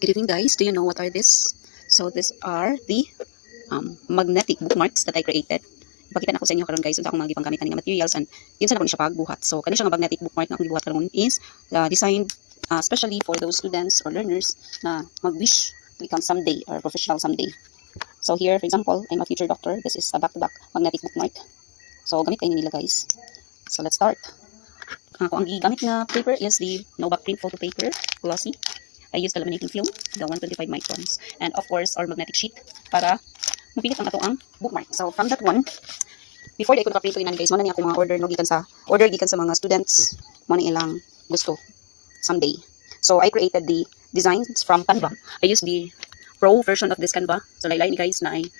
Good evening, guys. Do you know what are this? So these are the magnetic bookmarks that I created. Ipakita na ko sa inyo karon guys unsa akong mga gipanggamit kanina materials and yun sa na ko siya pagbuhat. So kani siya nga magnetic bookmark na akong gibuhat karon is designed especially for those students or learners na mag-wish to become someday or professional someday. So here, for example, I'm a future doctor. This is a back-to-back magnetic bookmark. So gamit kayo nila guys. So let's start. Kung ang gigamit na paper is the Novak print photo paper, glossy. I used the laminating film, the 125 microns, and of course our magnetic sheet para mapilit ang ato ang bookmark. So from that one, before di ko naka-print ko inan guys, mo na niya ako mga order no gikan sa mga students mo na ilang gusto someday. So I created the designs from Canva. I used the pro version of this Canva. So laylay ni guys na ay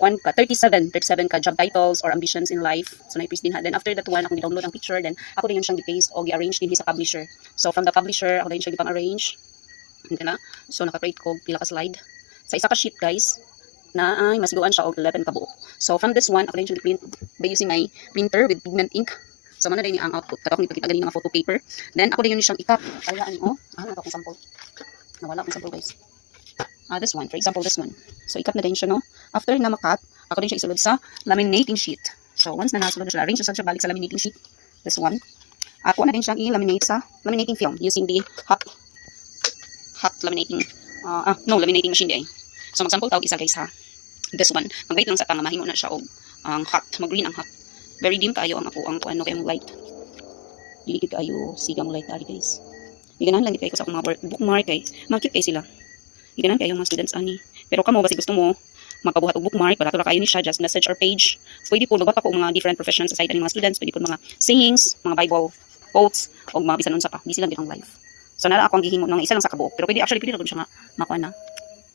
37 ka job titles or ambitions in life. So na-press din ha. Then after that one, ako ni-download ang picture. Then ako din yun siyang di-paste o gi-arrange din sa publisher. So from the publisher, ako din siya gipang-arrange. Na. So naka-create ko pila ka slide. Sa isa ka sheet guys, na ay masiguan siya og 11 ka buok. So from this one, ako din siya gi-print by using my printer with pigment ink. So mana din ang output. Kada ako nipakita ganina nga photo paper. Then ako din yun siyang i-cut. Kaya ano, ano akong sample. Nawala akong sample guys. This one, for example, this one. So, ikat na din siya, no? After na makat, ako din siya isulod sa laminating sheet. So, once na nasulod na siya, arrange siya balik sa laminating sheet. This one. Ako na din siyang i-laminate sa laminating film using the hot laminating, laminating machine di ay. So, mag-sample tawag isa guys ha. This one. Mag-wait lang sa tanga, mahimo na siya og hot. Mag-green ang hot. Very dim kaayo ang ako, ang ano kayong light. Dilikid kaayo, sigang light tali guys. Iganahan lang kayo ko sa akong mga bookmark kay. Mag-keep kayo sila. Iganan kayo mga students ani. Pero kamo basi gusto mo magpabuhat og bookmark para kayo ni siya just message or page. Pwede po magbuhat ako mga different professions sa side ani mga students, pwede po mga sayings, mga Bible quotes o mga bisan unsa pa. Busy lang gyud ang life. So nara ako ang gihimo ng isa lang sa kabuok. Pero pwede actually pwede ra gud siya nga makuha na.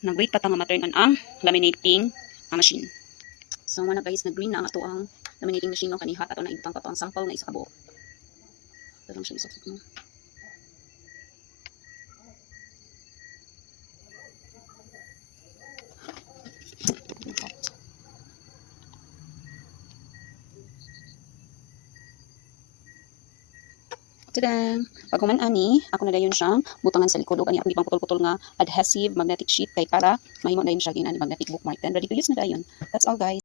Nag-wait pa ta nga ma-turn on ang laminating machine. So mana guys, nag-green na ang ato ang laminating machine no kani hat ato na ibutang pa to ang sample na isa kabuok. Ito lang siya isok no. Tadang! Pag human ani, ako na dayon siyang butangan sa likod o kani akong gipang putol-putol nga adhesive magnetic sheet kay para mahimo na yun siya ginani magnetic bookmark. Then ready to use na dayon. That's all guys.